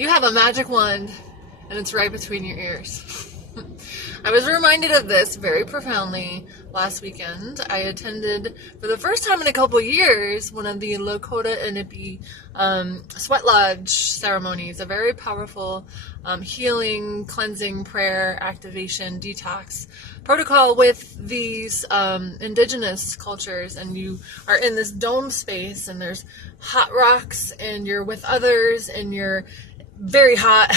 You have a magic wand, and it's right between your ears. I was reminded of this very profoundly last weekend. I attended, for the first time in a couple years, one of the Lakota Inipi sweat lodge ceremonies, a very powerful healing, cleansing, prayer, activation, detox protocol with these indigenous cultures. And you are in this dome space, and there's hot rocks, and you're with others, and you're very hot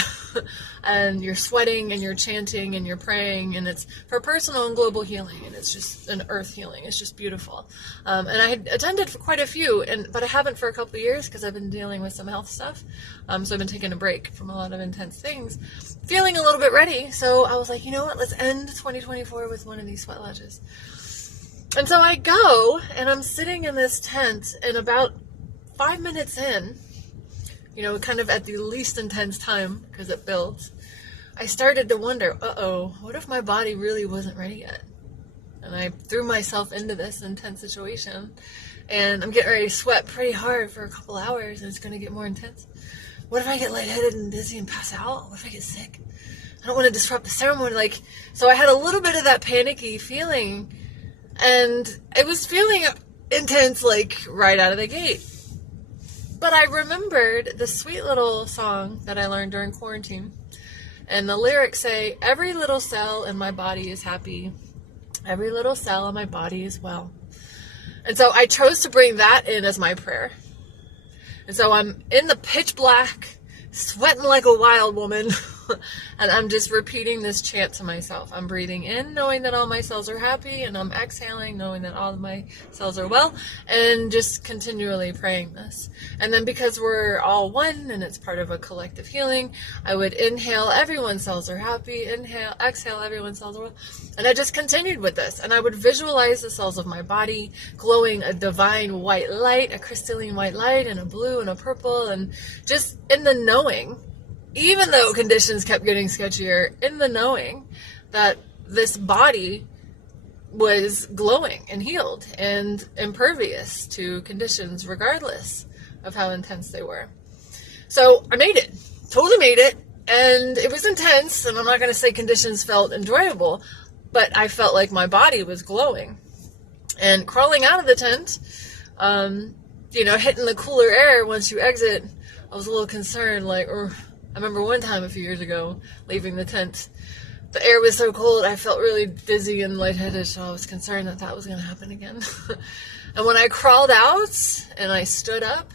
and you're sweating and you're chanting and you're praying, and it's for personal and global healing, and it's just an earth healing. It's just beautiful. And I had attended for quite a few, but I haven't for a couple of years because I've been dealing with some health stuff. So I've been taking a break from a lot of intense things, feeling a little bit ready. So I was like, you know what, let's end 2024 with one of these sweat lodges. And so I go, and I'm sitting in this tent, and about 5 minutes in, you know, kind of at the least intense time, because it builds, I started to wonder, what if my body really wasn't ready yet? And I threw myself into this intense situation, and I'm getting ready to sweat pretty hard for a couple hours, and it's going to get more intense. What if I get lightheaded and dizzy and pass out? What if I get sick? I don't want to disrupt the ceremony. So I had a little bit of that panicky feeling, and it was feeling intense, right out of the gate. But I remembered the sweet little song that I learned during quarantine. And the lyrics say, every little cell in my body is happy. Every little cell in my body is well. And so I chose to bring that in as my prayer. And so I'm in the pitch black, sweating like a wild woman. And I'm just repeating this chant to myself. I'm breathing in, knowing that all my cells are happy, and I'm exhaling, knowing that all of my cells are well, and just continually praying this. And then because we're all one, and it's part of a collective healing, I would inhale, everyone's cells are happy, inhale, exhale, everyone's cells are well. And I just continued with this, and I would visualize the cells of my body glowing a divine white light, a crystalline white light, and a blue and a purple, and just in the knowing, even though conditions kept getting sketchier, in the knowing that this body was glowing and healed and impervious to conditions regardless of how intense they were. So I made it, totally made it, and it was intense, and I'm not going to say conditions felt enjoyable, but I felt like my body was glowing. And crawling out of the tent, hitting the cooler air once you exit, I was a little concerned, I remember one time a few years ago, leaving the tent, the air was so cold, I felt really dizzy and lightheaded, so I was concerned that was going to happen again. And when I crawled out and I stood up,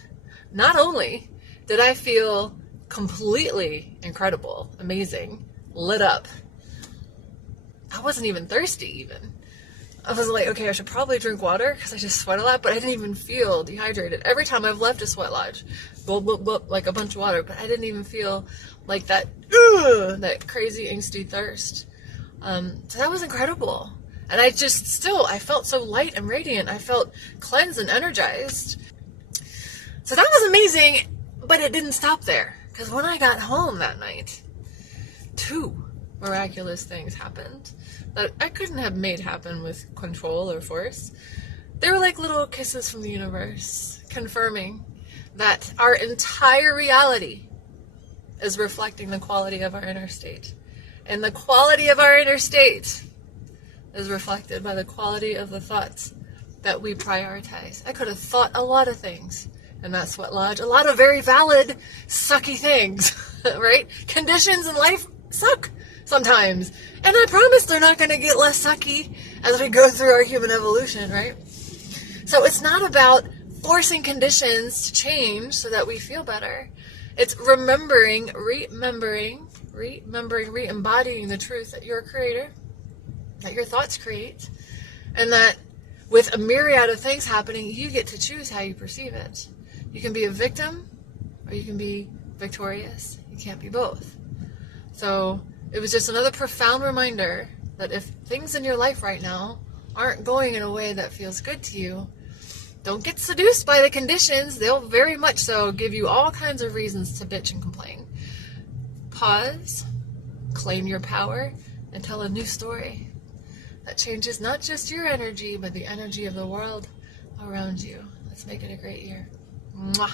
not only did I feel completely incredible, amazing, lit up, I wasn't even thirsty even. I was like, okay, I should probably drink water because I just sweat a lot, but I didn't even feel dehydrated. Every time I've left a sweat lodge, like a bunch of water, but I didn't even feel like that crazy angsty thirst. So that was incredible. And I felt so light and radiant. I felt cleansed and energized. So that was amazing, but it didn't stop there. Because when I got home that night, 2 miraculous things happened that I couldn't have made happen with control or force. They were like little kisses from the universe, confirming that our entire reality is reflecting the quality of our inner state. And the quality of our inner state is reflected by the quality of the thoughts that we prioritize. I could have thought a lot of things in that sweat lodge, a lot of very valid, sucky things, right? Conditions in life suck sometimes. And I promise they're not going to get less sucky as we go through our human evolution, right? So it's not about forcing conditions to change so that we feel better. It's re-embodying the truth that you're a creator, that your thoughts create, and that with a myriad of things happening, you get to choose how you perceive it. You can be a victim, or you can be victorious. You can't be both. So it was just another profound reminder that if things in your life right now aren't going in a way that feels good to you, don't get seduced by the conditions. They'll very much so give you all kinds of reasons to bitch and complain. Pause, claim your power, and tell a new story that changes not just your energy, but the energy of the world around you. Let's make it a great year. Mwah.